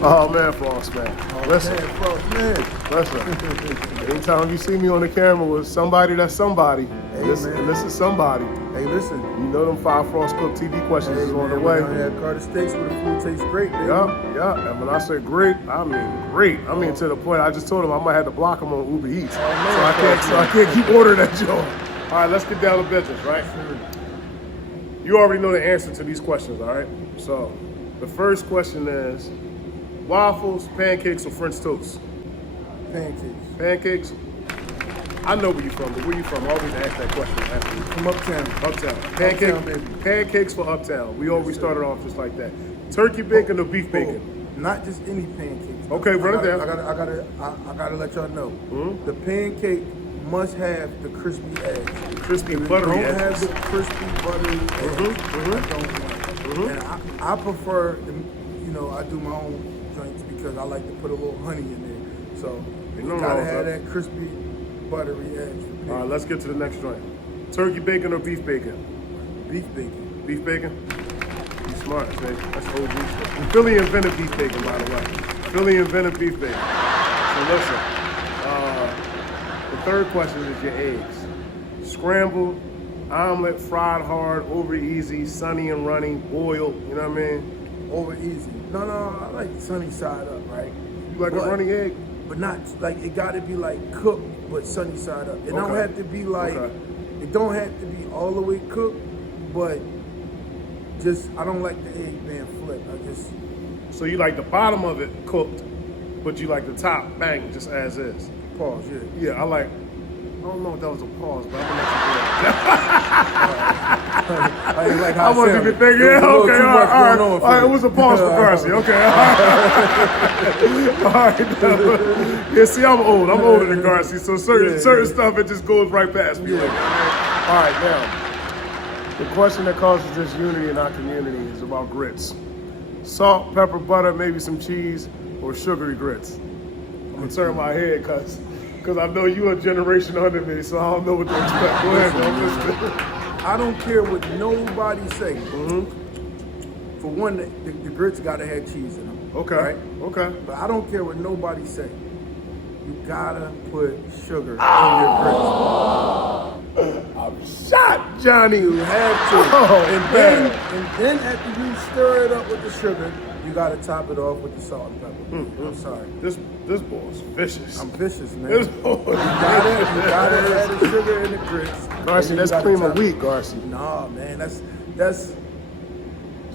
Oh man, Frost man. Listen, listen. Anytime you see me on the camera with somebody that's somebody, Hey, this is somebody. Hey, listen. You know them 5 Frost Cook TV questions is on the way. We're down here at Carter Steaks where the food tastes great, baby. Yeah. And when I say great, I mean great. I mean to the point I just told him I might have to block him on Uber Eats. So I can't keep ordering that joint. All right, let's get down to business, right? Sure. You already know the answer to these questions, all right? So the first question is waffles, pancakes, or French toast? Pancakes. Pancakes? I know where you're from, but where you from? I always ask that question after you. From Uptown. Uptown. Uptown, baby. Pancakes for Uptown. We always started off just like that. Turkey bacon or beef bacon? Not just any pancakes. Okay, run it down. I gotta let y'all know. The pancake must have the crispy edge. Crispy If buttery it don't have edges. the crispy buttery edge, I don't want it. And I prefer, I do my own joints because I like to put a little honey in there. So you gotta have that crispy buttery edge. All right, let's get to the next joint. Turkey bacon or beef bacon? Beef bacon. Beef bacon? You smart, man. That's OG shit. Philly invented beef bacon, by the way. Philly invented beef bacon. So listen, the third question is your eggs. Scrambled, omelet, fried hard, over easy, sunny and runny, boiled, you know what I mean? Over easy. No, I like sunny side up, right? You like a runny egg? But not like it got to be like cooked, but sunny side up. It don't have to be like it don't have to be all the way cooked, but just I don't like the egg being flipped. So you like the bottom of it cooked, but you like the top bang just as is. Pause. Yeah, I don't know if that was a pause, but I'm gonna let you do I ain't like how I wasn't even thinking. Yeah, okay, all right. It was a pause for Garci. Okay, all right. Yeah, see, I'm old. I'm older than Garci, so certain stuff it just goes right past me. All right, now the question that causes this unity in our community is about grits: salt, pepper, butter, maybe some cheese, or sugary grits. I'm gonna turn my head because I know you're a generation under me, so I don't know what to expect. Go ahead, man. I don't care what nobody say. For one, the grits gotta have cheese in them. Okay. Right? Okay. But I don't care what nobody say. You gotta put sugar in your grits. I'm shot, Johnny. You have to. And then after you stir it up with the sugar, you gotta top it off with the salt and pepper. I'm sorry. This boy's vicious. I'm vicious, man. This boy. You gotta add the sugar in the grits. Garci, that's cream of wheat, Garci. Nah, man, that's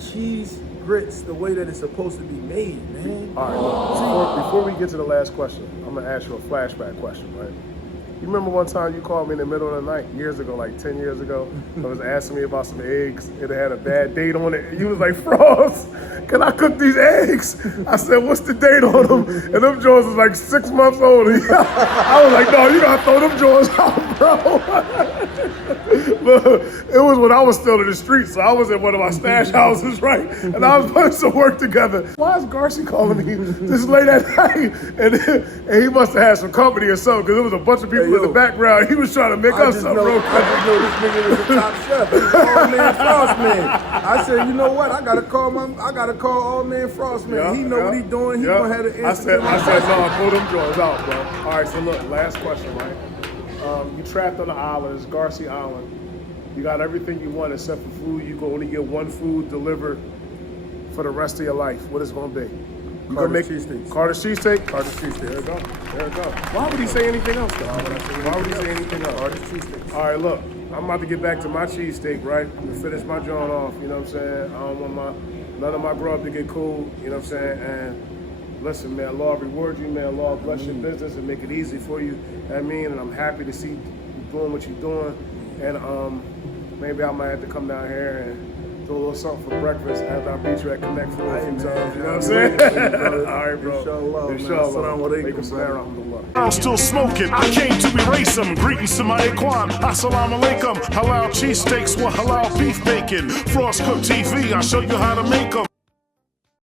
cheese grits the way that it's supposed to be made, man. All right, look, before we get to the last question, I'm gonna ask you a flashback question, right? You remember one time you called me in the middle of the night, years ago, like 10 years ago, and was asking me about some eggs. It had a bad date on it. You was like, Frost, can I cook these eggs? I said, what's the date on them? And them Jones was like 6 months old. I was like, no, you gotta throw them Jones out, bro. But it was when I was still in the streets, so I was in one of my stash houses, right? And I was putting some work together. Why is Garci calling me this late at night? And he must have had some company or something, because there was a bunch of people in the background. He was trying to make us something real quick. I just know this nigga was a top chef. He's all man Frost man. I said, you know what? I gotta call all man Frost man. He know what he doing. He gonna have the answer. I said, no, pull them drawers out, bro. All right, so look, last question, right? You trapped on the island, it's Garci Island. You got everything you want except for food. You can only get one food delivered for the rest of your life. What is it gonna be? Carter's cheesesteak. Carter's cheesesteak? Carter's cheesesteak. There it go. Why would he say anything else, though? Why would he say anything else? Carter's cheesesteak. All right, look, I'm about to get back to my cheesesteak, right? To finish my joint off, you know what I'm saying? I don't want none of my grub to get cold, you know what I'm saying? And listen, man, Lord reward you, man. Lord bless your business and make it easy for you. I mean, and I'm happy to see you doing what you're doing. And maybe I might have to come down here and do a little something for breakfast after I beat you at Connect for a few times. You know what I'm saying? All right, bro. Inshallah. I'm still smoking. I came to erase them. Greetings to my Ikhwan. Assalamu alaikum. Halal cheesesteaks with halal beef bacon. Frost Cook TV. I'll show you how to make them.